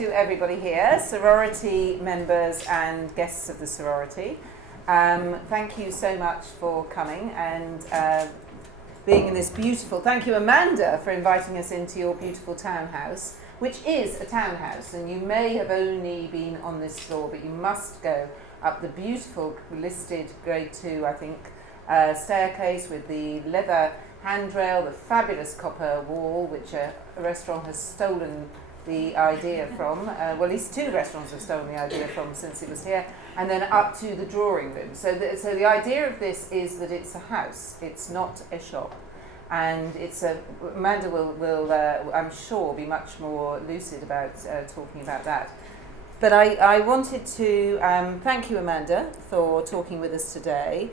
to everybody here, sorority members and guests of the sorority. Thank you so much for coming and being in this beautiful, thank you Amanda for inviting us into your beautiful townhouse, which is a townhouse, and you may have only been on this floor, but you must go up the beautiful listed grade 2, I think, staircase with the leather handrail, the fabulous copper wall, which a restaurant has stolen the idea from. Well, at least 2 restaurants have stolen the idea from since it was here, and then up to the drawing room. So the idea of this is that it's a house, it's not a shop. And Amanda will I'm sure, be much more lucid about talking about that. But I wanted to thank you, Amanda, for talking with us today.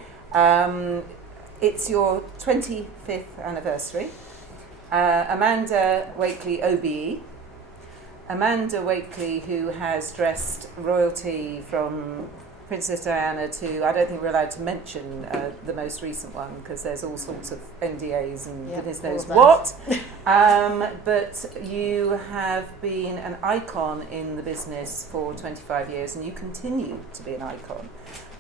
It's your 25th anniversary. Amanda Wakeley OBE. Amanda Wakeley, who has dressed royalty from Princess Diana to, I don't think we're allowed to mention the most recent one because there's all sorts of NDAs and goodness knows what. But you have been an icon in the business for 25 years and you continue to be an icon.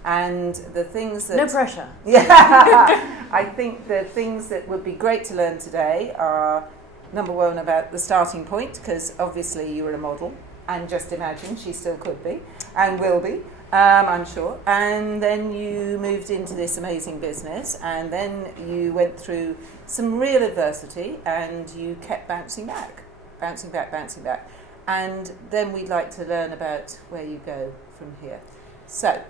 And the things that... No pressure. Yeah. I think the things that would be great to learn today are, number one, about the starting point, because obviously you were a model, and just imagine she still could be, and will be, I'm sure. And then you moved into this amazing business, and then you went through some real adversity, and you kept bouncing back. And then we'd like to learn about where you go from here. So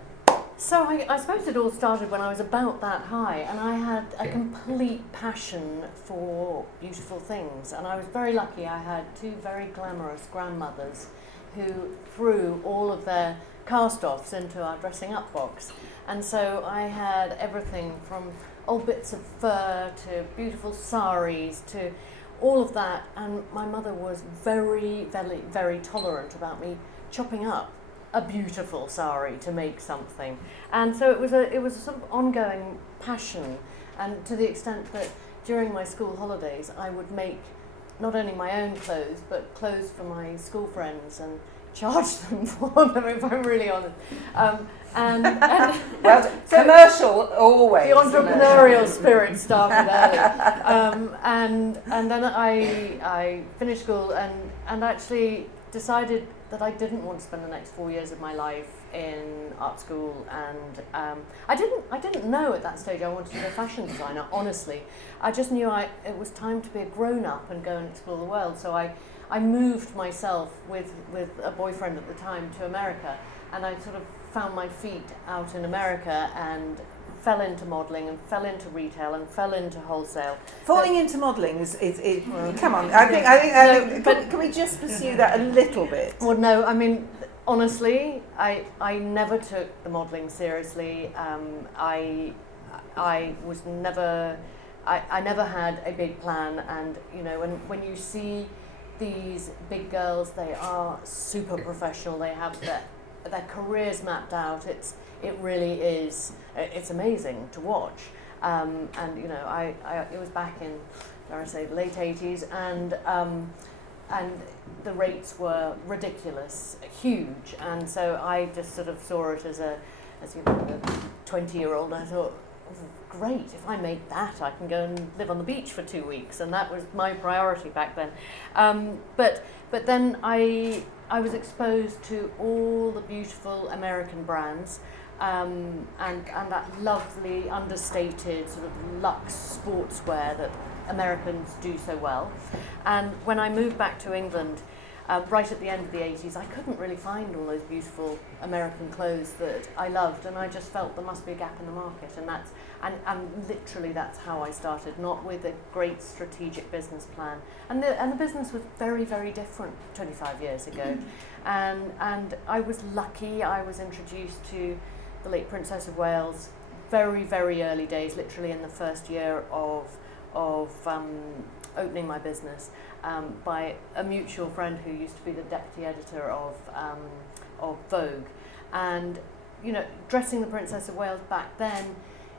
I suppose it all started when I was about that high, and I had a complete passion for beautiful things, and I was very lucky. I had 2 very glamorous grandmothers who threw all of their cast-offs into our dressing up box, and so I had everything from old bits of fur to beautiful saris to all of that, and my mother was very, very, very tolerant about me chopping up a beautiful sari to make something, and so it was a sort of ongoing passion, and to the extent that during my school holidays I would make not only my own clothes but clothes for my school friends and charge them for them, if I'm really honest. And well, so commercial always. The entrepreneurial spirit started early, and then I finished school and actually decided that I didn't want to spend the next 4 years of my life in art school, and I didn't know at that stage I wanted to be a fashion designer, honestly. I just knew it was time to be a grown-up and go and explore the world, so I moved myself with a boyfriend at the time to America, and I sort of found my feet out in America and fell into modelling and fell into retail and fell into wholesale. Falling into modelling is come on. I think. Can we just pursue that a little bit? Well, no. I mean, honestly, I never took the modelling seriously. I never had a big plan, and you know, when you see these big girls, they are super professional. They have their careers mapped out. It really is. It's amazing to watch, and you know, it was back in, dare I say, the late 80s, and the rates were ridiculous, huge, and so I just sort of saw it as a 20-year-old. I thought, oh, great, if I make that, I can go and live on the beach for 2 weeks, and that was my priority back then. But then I was exposed to all the beautiful American brands. And that lovely, understated sort of luxe sportswear that Americans do so well. And when I moved back to England, right at the end of the 80s, I couldn't really find all those beautiful American clothes that I loved, and I just felt there must be a gap in the market, and literally that's how I started, not with a great strategic business plan. And the business was very, very different 25 years ago, and I was lucky. I was introduced to the late Princess of Wales, very, very early days, literally in the first year of opening my business, by a mutual friend who used to be the deputy editor of Vogue. And you know, dressing the Princess of Wales back then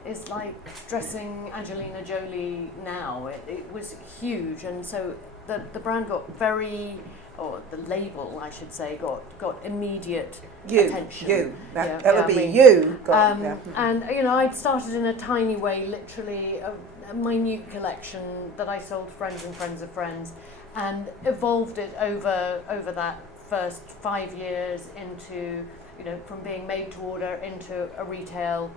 is like dressing Angelina Jolie now. It was huge, and so the brand got very or the label, I should say, got immediate attention. That would be you. And I'd started in a tiny way, literally a minute collection that I sold to friends and friends of friends, and evolved it over that first 5 years into, from being made to order into a retail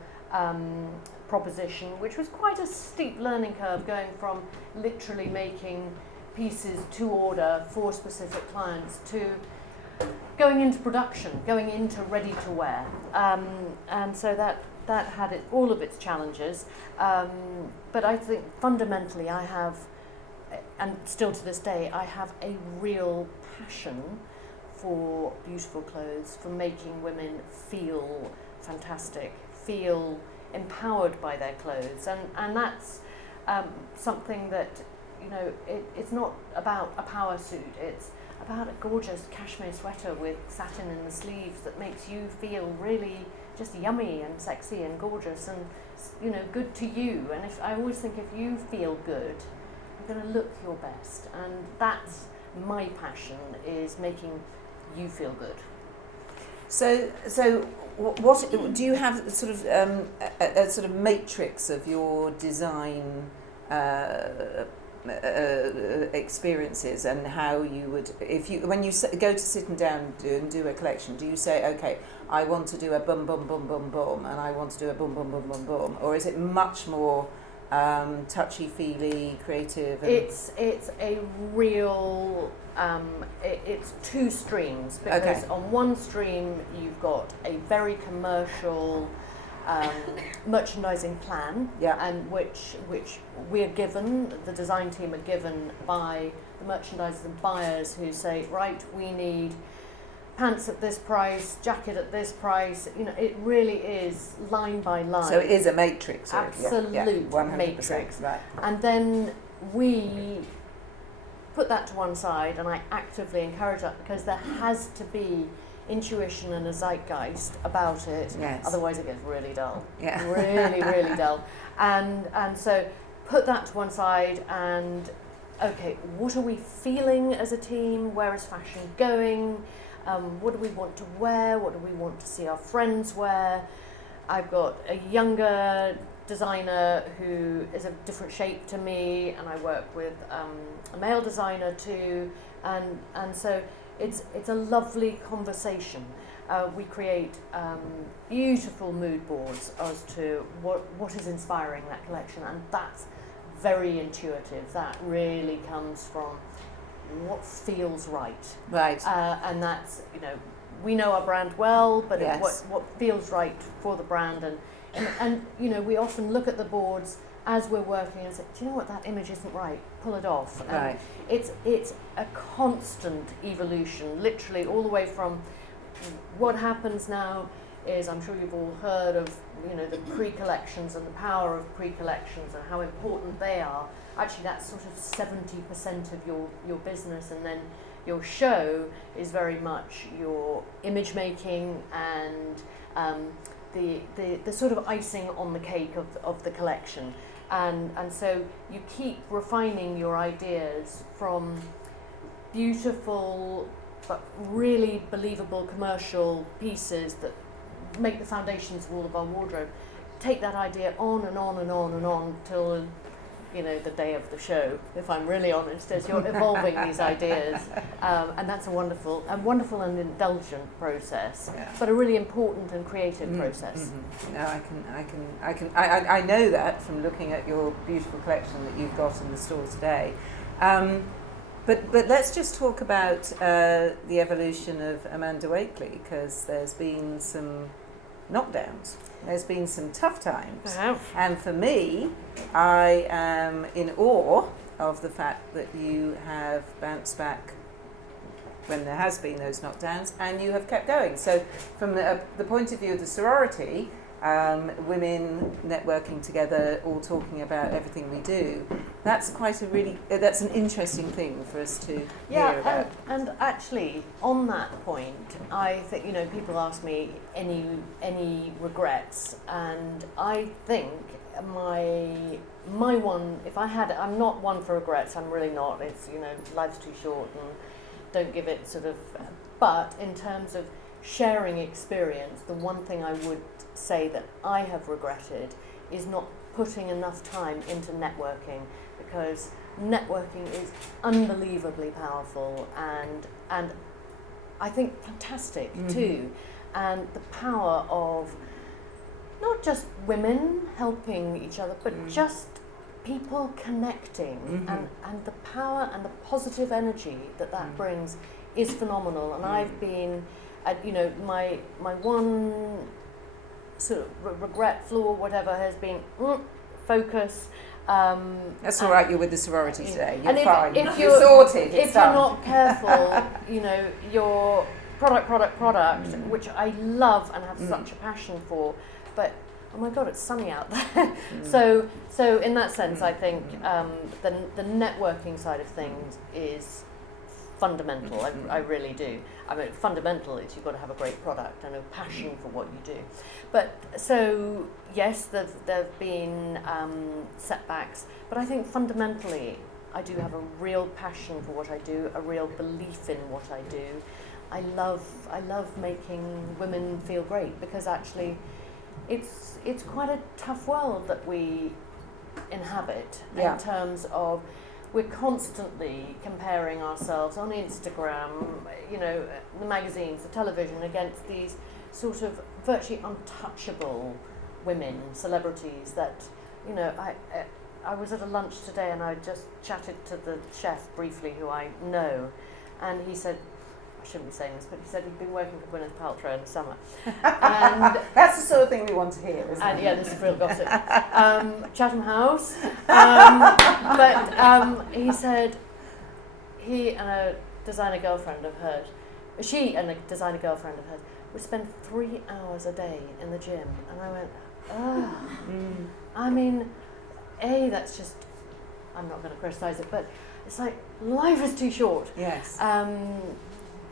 proposition, which was quite a steep learning curve, going from literally making pieces to order for specific clients to going into production, going into ready to wear. And so that had all of its challenges. But I think fundamentally I have, and still to this day, I have a real passion for beautiful clothes, for making women feel fantastic, feel empowered by their clothes. And that's something that, it's not about a power suit, it's about a gorgeous cashmere sweater with satin in the sleeves that makes you feel really just yummy and sexy and gorgeous and, good to you. And I always think if you feel good, you're going to look your best. And that's my passion, is making you feel good. So what do you have sort of a sort of matrix of your design experiences, and how you would, when you go to sit down and do a collection, do you say, okay, I want to do a boom boom boom boom boom, and I want to do a boom boom boom boom boom, or is it much more touchy feely, creative? It's a real it's two streams, because on one stream you've got a very commercial merchandising plan, and which we're given, the design team are given by the merchandisers and buyers, who say, right, we need pants at this price, jacket at this price. It really is line by line. So it is a matrix. Absolute 100%, matrix. Right. And then we put that to one side, and I actively encourage that, because there has to be intuition and a zeitgeist about it. Yes. Otherwise it gets really dull. Yeah. Really dull. And so put that to one side, and okay, what are we feeling as a team? Where is fashion going? What do we want to wear? What do we want to see our friends wear? I've got a younger designer who is a different shape to me, and I work with a male designer too, and so it's a lovely conversation. We create beautiful mood boards as to what is inspiring that collection, and that's very intuitive. That really comes from what feels right. Right. And that's, we know our brand well, but Yes. what feels right for the brand, and we often look at the boards as we're working and say, do you know what, that image isn't right, pull it off. And Right. It's a constant evolution, literally all the way from what happens now is, I'm sure you've all heard of, the pre-collections and the power of pre-collections and how important they are. Actually, that's sort of 70% of your business, and then your show is very much your image making and the sort of icing on the cake of the collection. And so you keep refining your ideas from beautiful but really believable commercial pieces that make the foundations of all of our wardrobe. Take that idea on and on and on and on till the day of the show, if I'm really honest, as you're evolving these ideas, and that's a wonderful and indulgent process, but a really important and creative process. Mm-hmm. No, I know that from looking at your beautiful collection that you've got in the store today. But let's just talk about the evolution of Amanda Wakeley, because there's been some knockdowns. There's been some tough times. And for me, I am in awe of the fact that you have bounced back when there has been those knockdowns, and you have kept going. So from the point of view of the sorority, women networking together, all talking about everything we do, that's that's an interesting thing for us to hear about. And actually, on that point, I think, people ask me any regrets, and I think my one, if I had, I'm not one for regrets, I'm really not. It's, life's too short, and don't give it sort of. But in terms of sharing experience, the one thing I would say that I have regretted is not putting enough time into networking, because networking is unbelievably powerful and I think fantastic too. And the power of not just women helping each other, but just people connecting, and the power and the positive energy that brings is phenomenal. And I've been, my one sort of regret, flaw, whatever, has been focus. That's all right. You're with the sorority today. You're and fine. If you're sorted. If you're not careful, your product, which I love and have such a passion for, but oh my God, it's sunny out there. So in that sense, I think the networking side of things is fundamental. I really do. I mean, fundamental is you've got to have a great product and a passion for what you do. But so yes, there've been setbacks, but I think fundamentally I do have a real passion for what I do, a real belief in what I do. I love making women feel great, because actually it's quite a tough world that we inhabit in terms of we're constantly comparing ourselves on Instagram, the magazines, the television, against these sort of virtually untouchable women, celebrities that, I was at a lunch today and I just chatted to the chef briefly, who I know, and he said, I shouldn't be saying this, but he said he'd been working for Gwyneth Paltrow in the summer. And that's the sort of thing we want to hear, isn't it? Yeah, this is real gossip. Chatham House. But he said he and a designer girlfriend of hers, would spend 3 hours a day in the gym. And I went, I mean, that's just, I'm not going to criticise it, but it's like, life is too short. Yes.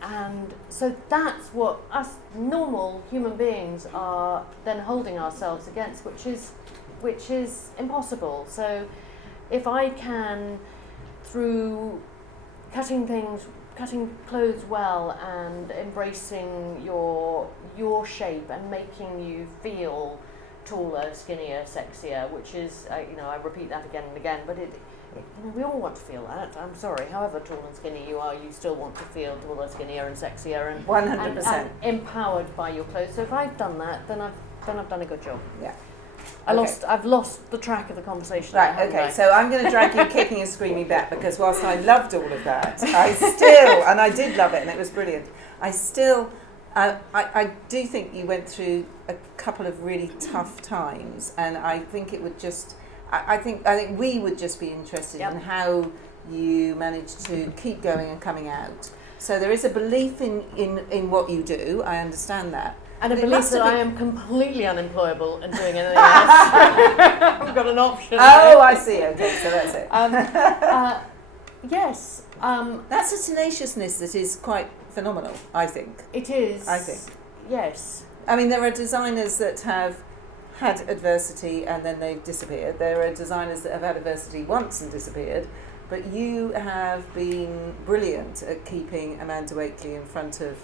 And so that's what us normal human beings are then holding ourselves against, which is impossible. So if I can, through cutting clothes well and embracing your shape and making you feel taller, skinnier, sexier, which is, I repeat that again and again, but we all want to feel that. I'm sorry, however tall and skinny you are, you still want to feel taller, skinnier and sexier and 100%. and empowered by your clothes. So if I've done that, then I've done a good job. Yeah. I've lost the track of the conversation. Right, okay, so I'm going to drag you kicking and screaming back, because whilst I loved all of that, I still, and I did love it and it was brilliant, I do think you went through a couple of really tough times, and I think it would just, I think we would just be interested in how you managed to keep going and coming out. So there is a belief in what you do, I understand that. And a belief that I am completely unemployable and doing anything else. I've got an option. Oh, I see, okay, so that's it. Yes. That's a tenaciousness that is quite phenomenal, I think. It is. I think. Yes. I mean, there are designers that have had adversity and then they've disappeared. There are designers that have had adversity once and disappeared. But you have been brilliant at keeping Amanda Wakeley in front of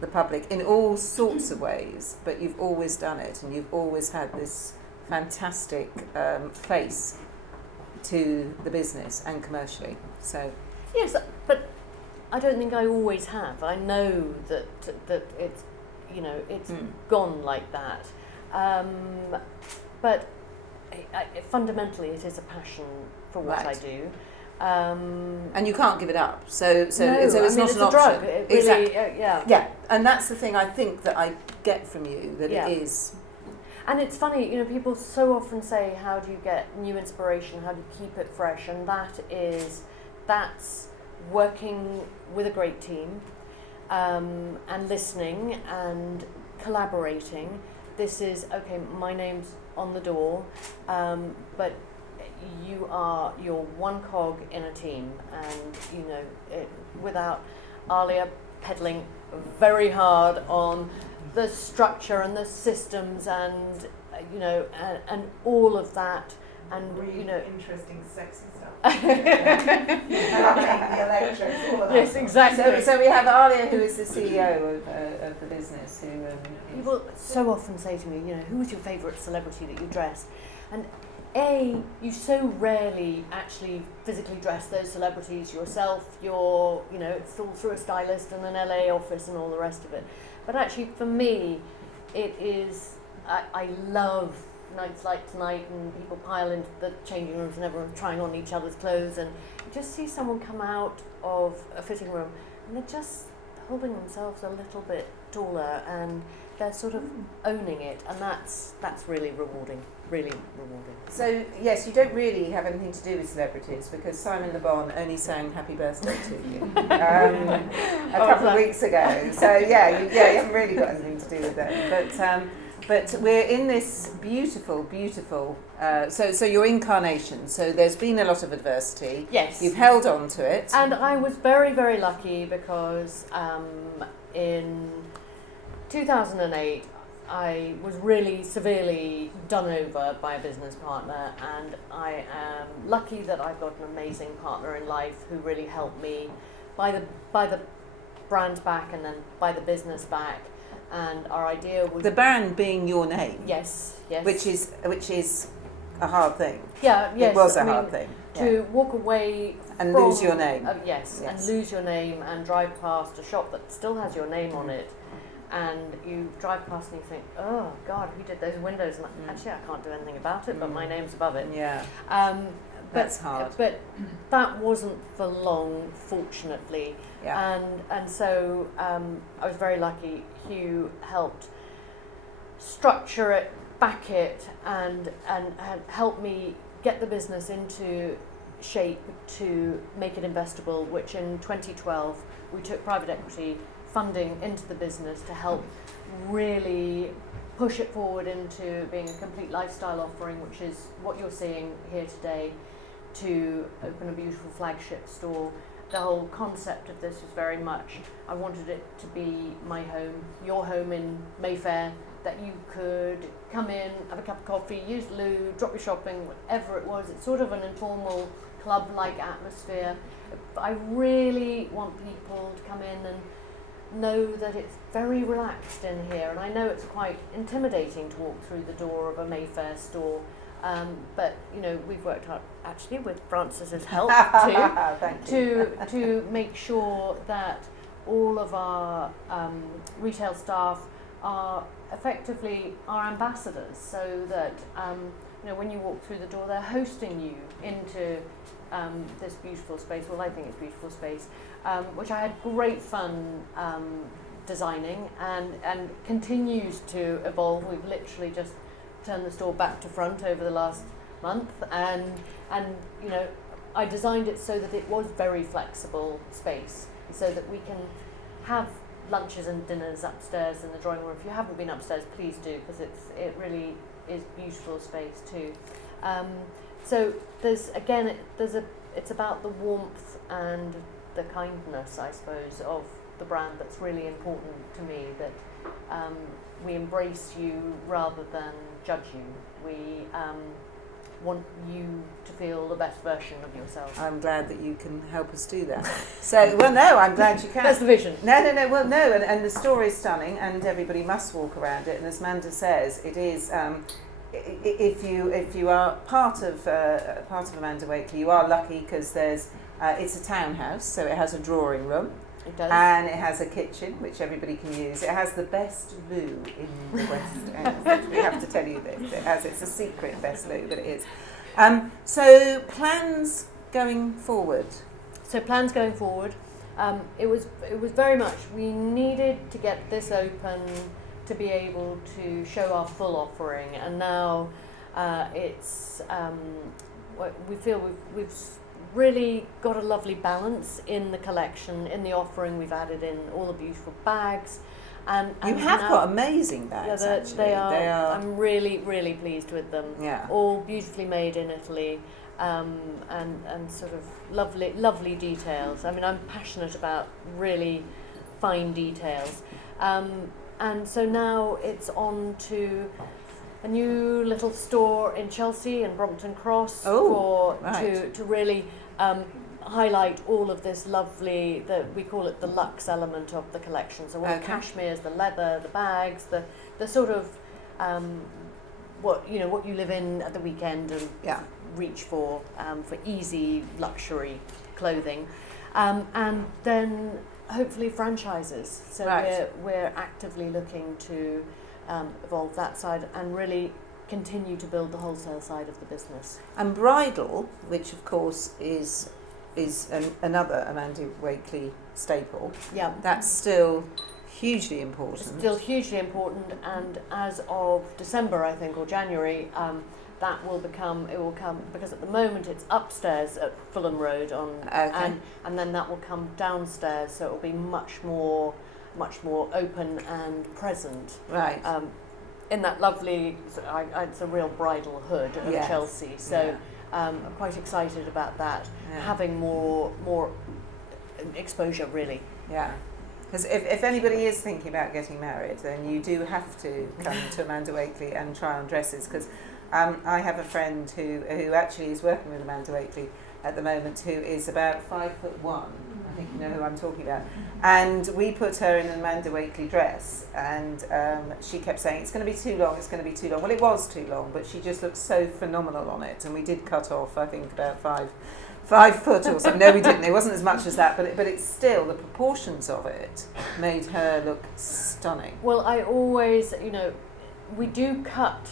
the public in all sorts of ways, but you've always done it, and you've always had this fantastic face to the business and commercially. So yes, but I don't think I always have. I know that it's it's gone like that, but fundamentally it is a passion for what I do. And you can't give it up. So it's not an a option. drug. It really, exactly. Yeah. And that's the thing I think that I get from you, that it is. And it's funny, people so often say, how do you get new inspiration? How do you keep it fresh? And that's working with a great team, and listening and collaborating. This is, okay, my name's on the door, but you're one cog in a team, and without Alia peddling very hard on the structure and the systems and and all of that, and really you know, interesting, sexy stuff. And the electrics, all of that. yes, exactly. So we have Alia, who is the CEO of the business, who People so often say to me, you know, who was your favourite celebrity that you dressed? And you so rarely actually physically dress those celebrities yourself. You know, it's all through a stylist and an LA office and all the rest of it. But actually, for me, it is, I love nights like tonight and people pile into the changing rooms and everyone's trying on each other's clothes, and you just see someone come out of a fitting room and they're just holding themselves a little bit taller and they're sort of owning it, and that's really rewarding. Really rewarding. So yes, you don't really have anything to do with celebrities because Simon Le Bon only sang "Happy Birthday" to you a couple of weeks ago. So you haven't really got anything to do with them. But we're in this beautiful. So your incarnation. So there's been a lot of adversity. Yes. You've held on to it. And I was very, very lucky because in 2008. I was really severely done over by a business partner, and I am lucky that I've got an amazing partner in life who really helped me buy the brand back and then buy the business back. And our idea was the brand being your name. Yes. Which is a hard thing. Yeah. Yes. It was a hard thing. To walk away and from, lose your name. Yes, and lose your name and drive past a shop that still has your name on it. And you drive past and you think, oh God, who did those windows? And actually, I can't do anything about it, but my name's above it. Yeah. That's hard. But that wasn't for long, fortunately. Yeah. And so I was very lucky. Hugh helped structure it, back it, and help me get the business into shape to make it investable, which in 2012 we took private equity funding into the business to help really push it forward into being a complete lifestyle offering, which is what you're seeing here today, to open a beautiful flagship store. The whole concept of this was very much, I wanted it to be my home, your home in Mayfair, that you could come in, have a cup of coffee, use the loo, drop your shopping, whatever it was. It's sort of an informal club-like atmosphere. I really want people to come in and know that it's very relaxed in here, and I know it's quite intimidating to walk through the door of a Mayfair store, but you know, we've worked out actually with Francis's help to make sure that all of our retail staff are effectively our ambassadors, so that you know, when you walk through the door, they're hosting you into this beautiful space. Well, I think it's a beautiful space, which I had great fun designing and continues to evolve. We've literally just turned the store back to front over the last month, and you know, I designed it so that it was very flexible space, so that we can have lunches and dinners upstairs in the drawing room. If you haven't been upstairs, please do, because it really is beautiful space too. So it's about the warmth and the kindness, I suppose, of the brand that's really important to me, that we embrace you rather than judge you. We want you to feel the best version of yourself. I'm glad that you can help us do that. So, well, no, I'm glad you can. That's the vision. No, well, no, and the story is stunning, and everybody must walk around it. And as Amanda says, it is. If you are part of Amanda Wakeley, you are lucky because there's it's a townhouse, so it has a drawing room. It does. And it has a kitchen, which everybody can use. It has the best loo in the West End. We have to tell you this. It's a secret best loo, but it is. So plans going forward. It was very much, we needed to get this open to be able to show our full offering, and now we feel we've really got a lovely balance in the collection, in the offering. We've added in all the beautiful bags, and you have got amazing bags. Yeah, actually. they are. I'm really, really pleased with them. Yeah. All beautifully made in Italy, and sort of lovely details. I mean, I'm passionate about really fine details, and so now it's on to a new little store in Chelsea and Brompton Cross to really highlight all of this lovely, we call it the luxe element of the collection. So all the cashmeres, the leather, the bags, the sort of what you live in at the weekend and reach for easy luxury clothing, and then hopefully franchises. So we're actively looking to evolve that side and really continue to build the wholesale side of the business. And bridal, which of course is another Amanda Wakeley staple. Yeah, that's still hugely important. Still hugely important, and as of December, I think, or January, that will come because at the moment it's upstairs at Fulham Road and then that will come downstairs, so it will be much more open and present. Right. In that lovely, it's a real bridal hood of Chelsea. So I'm quite excited about that, having more exposure, really. Yeah. Because if anybody is thinking about getting married, then you do have to come to Amanda Wakeley and try on dresses. Because I have a friend who actually is working with Amanda Wakeley at the moment, who is about 5'1". I think you know who I'm talking about. And we put her in an Amanda Wakeley dress, and she kept saying, it's going to be too long, it's going to be too long. Well, it was too long, but she just looked so phenomenal on it. And we did cut off, I think, about 5 foot or something. No, we didn't. It wasn't as much as that, but it's still, the proportions of it made her look stunning. Well, I always, we do cut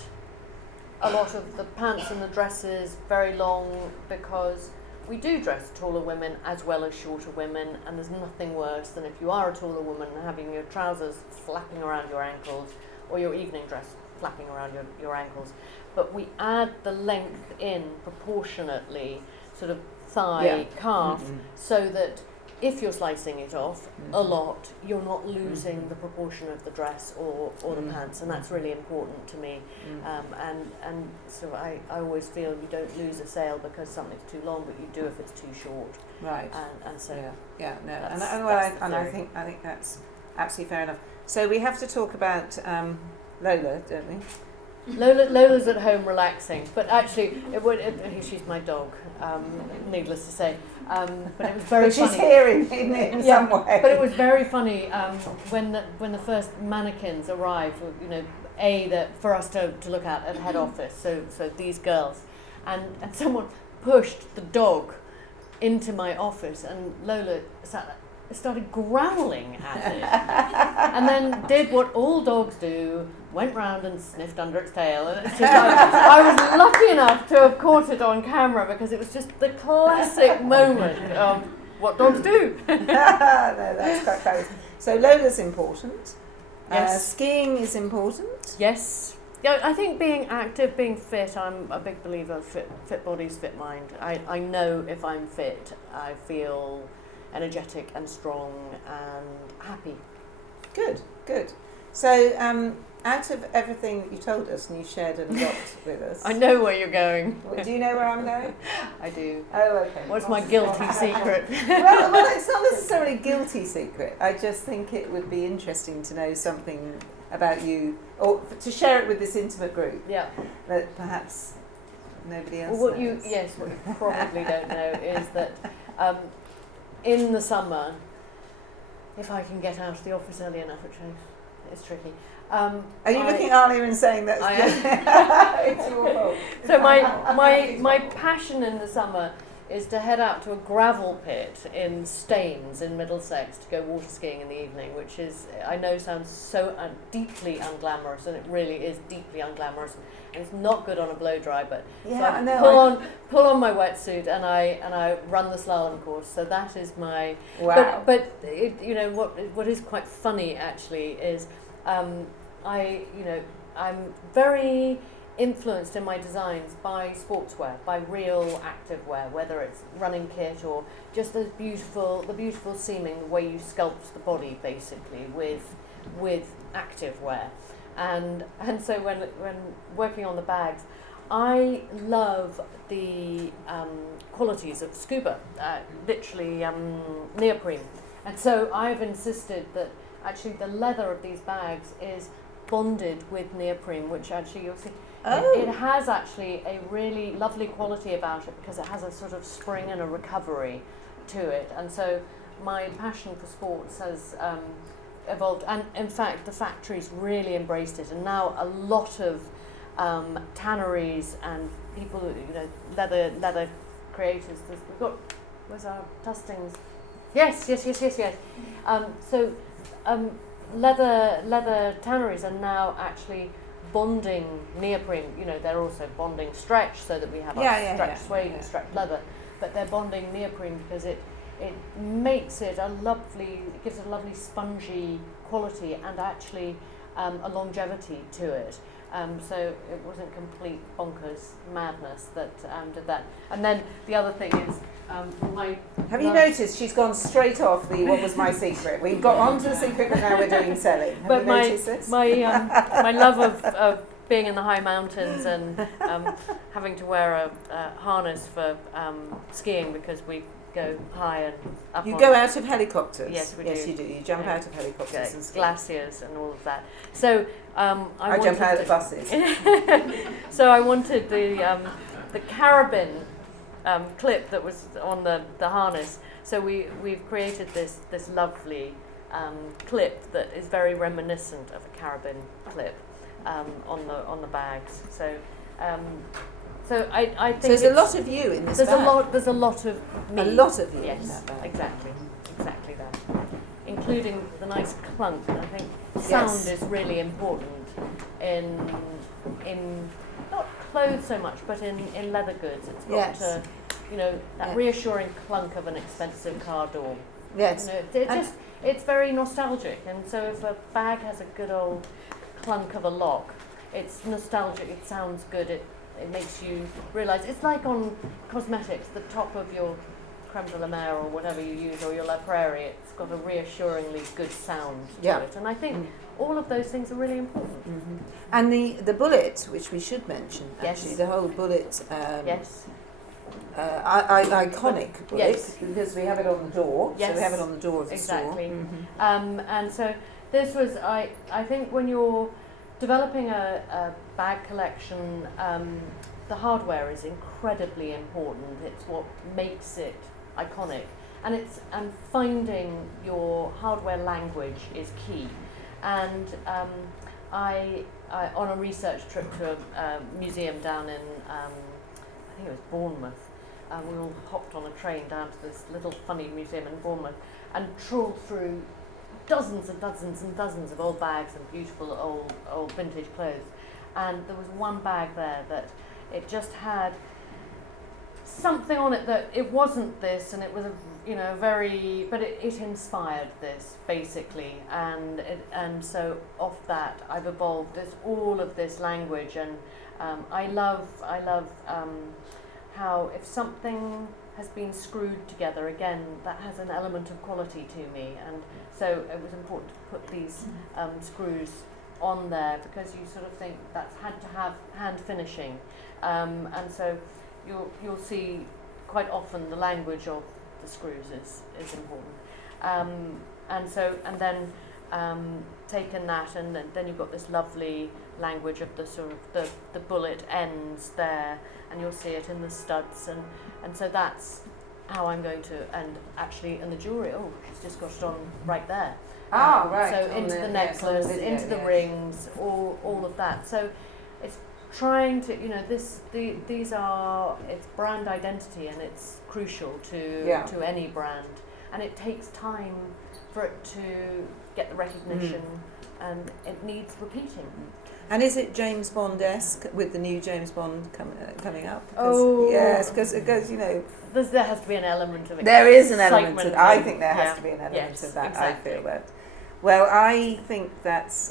a lot of the pants and the dresses very long because we do dress taller women as well as shorter women, and there's nothing worse than if you are a taller woman having your trousers flapping around your ankles or your evening dress flapping around your ankles. But we add the length in proportionately, sort of thigh, calf, so that if you're slicing it off a lot, you're not losing the proportion of the dress or the pants, and that's really important to me. And so I always feel you don't lose a sale because something's too long, but you do if it's too short. Right. And so I think that's absolutely fair enough. So we have to talk about Lola, don't we? Lola's at home relaxing, but actually, she's my dog, needless to say. But it was very funny. She's here in some way. But it was very funny when the first mannequins arrived. For us to look at head office. So these girls, and someone pushed the dog into my office, and Lola started growling at it, and then did what all dogs do, went round and sniffed under its tail. And it's just I was lucky enough to have caught it on camera because it was just the classic moment of what dogs do. No, that's quite close. So Lola's important. Yes. Skiing is important. Yes. Yeah, I think being active, being fit, I'm a big believer of fit bodies, fit mind. I know if I'm fit, I feel energetic and strong and happy. Good. So out of everything that you told us, and you shared a lot with us. I know where you're going. Do you know where I'm going? I do. Oh, okay. What's my guilty secret? well, it's not necessarily a guilty secret. I just think it would be interesting to know something about you, or to share it with this intimate group. Yeah. That perhaps nobody else what knows. what you probably don't know is that in the summer, if I can get out of the office early enough, which is tricky. Are you looking at Alia and saying that it's your fault? So my passion in the summer is to head out to a gravel pit in Staines in Middlesex to go water skiing in the evening, which is, I know sounds so deeply unglamorous, and it really is deeply unglamorous, and it's not good on a blow dry, but pull on my wetsuit and I run the slalom course. So that is my But what is quite funny actually is I'm very influenced in my designs by sportswear, by real activewear, whether it's running kit or just the beautiful seaming, the way you sculpt the body basically with activewear. And so when working on the bags, I love the qualities of scuba, literally neoprene. And so I've insisted that actually the leather of these bags is bonded with neoprene, which actually you'll see. Oh. It has actually a really lovely quality about it because it has a sort of spring and a recovery to it. And so my passion for sports has evolved. And in fact, the factories really embraced it. And now a lot of tanneries and people, leather creators. We've got, where's our tustings? Yes. Leather tanneries are now actually bonding neoprene. They're also bonding stretch so that we have our stretch suede and stretch leather, but they're bonding neoprene because it makes it it gives it a lovely spongy quality and actually a longevity to it. So it wasn't complete bonkers madness that did that. And then the other thing is, have you noticed she's gone straight off the what was my secret? We got onto the secret, but now we're doing selling. Have you noticed this? My love of being in the high mountains and having to wear a harness for skiing because we go high and up. You go out of helicopters. Yes, we do. Yes, you do. You jump out of helicopters and ski. Glaciers and all of that. So I jump out of buses. So I wanted the carabin clip that was on the harness. So we've created this lovely clip that is very reminiscent of a carabin clip on the bags. So I think there's a lot of you in this bag. There's a lot of me. A lot of you. Yes, in that bag. exactly that, including the nice clunk. I think sound is really important in not clothes so much, but in leather goods. It's got to, that reassuring clunk of an expensive car door. Yes. It's very nostalgic, and so if a bag has a good old clunk of a lock, it's nostalgic. It sounds good. It makes you realise, it's like on cosmetics, the top of your creme de la mer or whatever you use, or your La Prairie, it's got a reassuringly good sound to it. And I think all of those things are really important. Mm-hmm. And the bullet, which we should mention, actually, the whole bullet, iconic bullet, because we have it on the door, so we have it on the door of the store. Mm-hmm. And so this was, I think when you're developing a bag collection, the hardware is incredibly important. It's what makes it iconic, and finding your hardware language is key. And I on a research trip to a museum down in I think it was Bournemouth. We all hopped on a train down to this little funny museum in Bournemouth and trawled through dozens and dozens and dozens of old bags and beautiful old vintage clothes. And there was one bag there that it just had something on it that it wasn't this, and it was but it inspired this basically, and so off that I've evolved all of this language, and I love how if something has been screwed together, again, that has an element of quality to me, and so it was important to put these screws on there because you sort of think that's had to have hand finishing, and so you'll see quite often the language of the screws is important, and then taken that, and then you've got this lovely language of the sort of the bullet ends there, and you'll see it in the studs, and so that's how I'm going to, and actually in the jewellery, she's just got it on right there. Right. So into the necklace, into the rings, all of that. So it's trying to, it's brand identity, and it's crucial to any brand, and it takes time for it to get the recognition, and it needs repeating. And is it James Bond-esque with the new James Bond coming up? Yes, because it goes, there has to be an element of excitement. There is an element of, I think there has to be an element of that, exactly. I feel that. Well, I think that's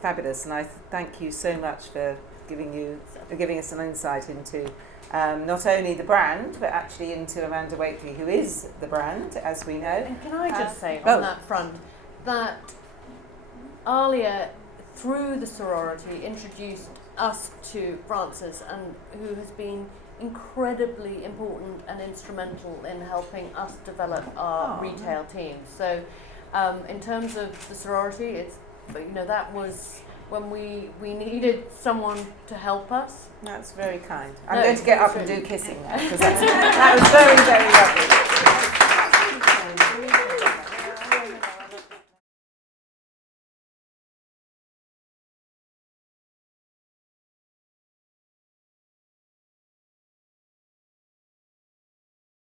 fabulous, and I thank you so much for giving us an insight into not only the brand, but actually into Amanda Wakeley, who is the brand, as we know. And can I just say on that front, that Alia, through the sorority, introduced us to Frances, and who has been incredibly important and instrumental in helping us develop our retail teams. So in terms of the sorority, it's you know, that was when we needed someone to help us. That's very kind. I'm No, going to get it's up and true. do kissing now because that was very, very lovely.